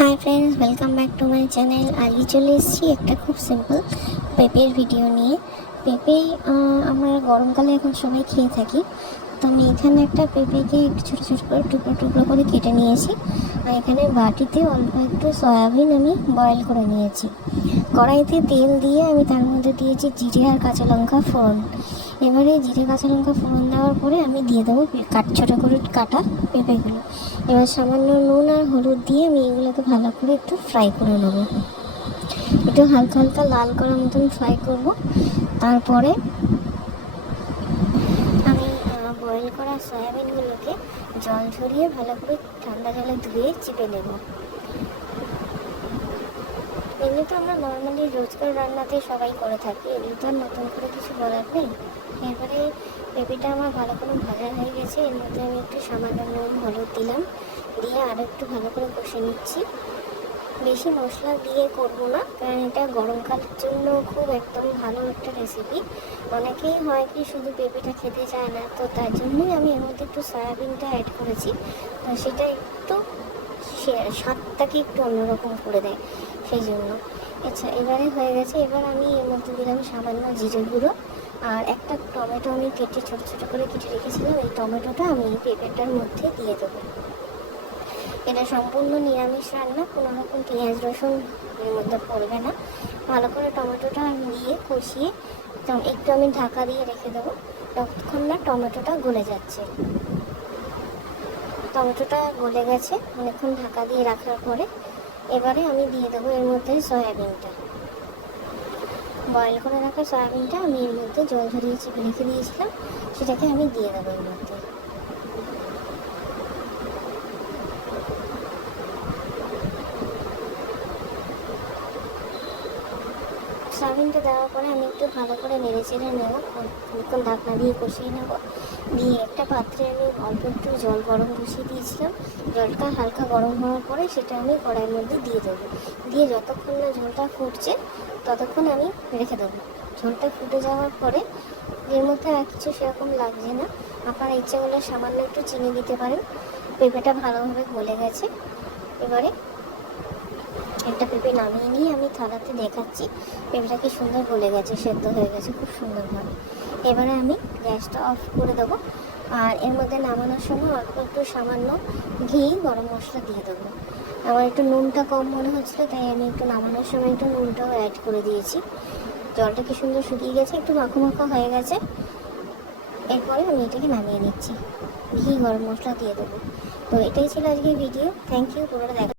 Hi friends, welcome back to my channel. আজকে চলে এসেছি একটা খুব সিম্পল পেঁপের ভিডিও নিয়ে। পেঁপে আমরা গরমকালে এখন সবাই খেয়ে থাকি। তো আমি এখানে একটা পেঁপেকে একটু ছোটো ছোটো করে টুকরো টুকরো করে কেটে নিয়েছি। আর এখানে বাটিতে অল্প একটু সয়াবিন আমি বয়েল করে নিয়েছি। কড়াইতে তেল দিয়ে আমি তার মধ্যে দিয়েছি জিরে আর কাঁচা লঙ্কা ফোড়ন। এবারে জিরে কাঁচা লঙ্কা ফোড়ন দেওয়ার পরে আমি দিয়ে দেবো ছোটো করে কাটা পেঁপেগুলো। এবার সামান্য নুন আর হলুদ দিয়ে আমি এগুলোকে ভালো করে একটু ফ্রাই করে নেবো। একটু হালকা হালকা লাল করার মতন ফ্রাই করব। তারপরে আমি বয়েল করা সয়াবিনগুলোকে জল ঝরিয়ে ভালো করে ঠান্ডা জলে ধুয়ে চিপে নেব। এমনি তো আমরা নর্মালি রোজকার রান্নাতে সবাই করে থাকি, এগুলো তো আর নতুন করে কিছু বলার নেই। এরপরে পেঁপেটা আমার ভালো করে ভাজা হয়ে গেছে। এর মধ্যে আমি একটু সামান্য নুন হলুদ দিলাম, দিয়ে আরও একটু ভালো করে কষে নিচ্ছি। বেশি মশলা দিয়ে করবো না, কারণ এটা গরমকালের জন্য খুব একদম ভালো একটা রেসিপি। অনেকেই হয় কি শুধু পেঁপেটা খেতে চায় না, তো তার জন্যই আমি এর মধ্যে একটু সয়াবিনটা অ্যাড করেছি। তো সেটা একটু স্বাদটাকে একটু অন্যরকম করে দেয়, সেই জন্য। আচ্ছা, এবারে হয়ে গেছে। এবার আমি এর মধ্যে দিলাম সামান্য জিরে গুঁড়ো আর একটা টমেটো আমি কেটে ছোটো ছোটো করে কেটে রেখেছিলাম। এই টমেটোটা আমি পেঁপেটার মধ্যে দিয়ে দেবো। এটা সম্পূর্ণ নিরামিষ রান্না, কোনো রকম পেঁয়াজ রসুন এর মধ্যে পড়বে না। ভালো করে টমেটোটা দিয়ে কষিয়ে একটু আমি ঢাকা দিয়ে রেখে দেবো, ততক্ষণ না টমেটোটা গলে যাচ্ছে। টমেটোটা গলে গেছে অনেকক্ষণ ঢাকা দিয়ে রাখার পরে। এবারে আমি দিয়ে দেবো এর মধ্যে সয়াবিনটা, বয়েল করে রাখা সয়াবিনটা আমি এর মধ্যে জল ঝরিয়ে চিপে রেখে দিয়েছিলাম, সেটাকে আমি দিয়ে দেবো এর মধ্যে। সয়াবিনটা দেওয়ার পরে আমি একটু ভালো করে নেড়ে চেড়ে নেবো, অনেকক্ষণ ঢাকনা দিয়ে কষিয়ে নেবো। দিয়ে একটা পাত্রে আমি অল্প একটু জল গরম বসিয়ে দিয়েছিলাম। জলটা হালকা গরম হওয়ার পরে সেটা আমি কড়াইয়ের মধ্যে দিয়ে দেবো। দিয়ে যতক্ষণ না ঝোলটা ফুটছে ততক্ষণ আমি রেখে দেবো। ঝোলটা ফুটে যাওয়ার পরে এর মধ্যে আর কিছু সেরকম লাগছে না, আপনারা ইচ্ছে করলে সামান্য একটু চিনি দিতে পারেন। পেঁপেটা ভালোভাবে গলে গেছে। এবারে একটা পেঁপে নামিয়ে নিয়ে আমি থালাতে দেখাচ্ছি পেঁপেটা কি সুন্দর গলে গেছে, সেদ্ধ হয়ে গেছে খুব সুন্দরভাবে। এবারে আমি গ্যাসটা অফ করে দেবো। আর এর মধ্যে নামানোর সময় অল্প একটু সামান্য ঘি গরম মশলা দিয়ে দেবো। আমার একটু নুনটা কম মনে হচ্ছিলো, তাই আমি একটু নামানোর সময় একটু নুনটাও অ্যাড করে দিয়েছি। জলটা কি সুন্দর শুকিয়ে গেছে, একটু মাখো মাখো হয়ে গেছে। এরপরে আমি এটাকে নামিয়ে নিচ্ছি, ঘি গরম মশলা দিয়ে দেবো। তো এটাই ছিল আজকের ভিডিও। থ্যাংক ইউ পুরোটা দেখা।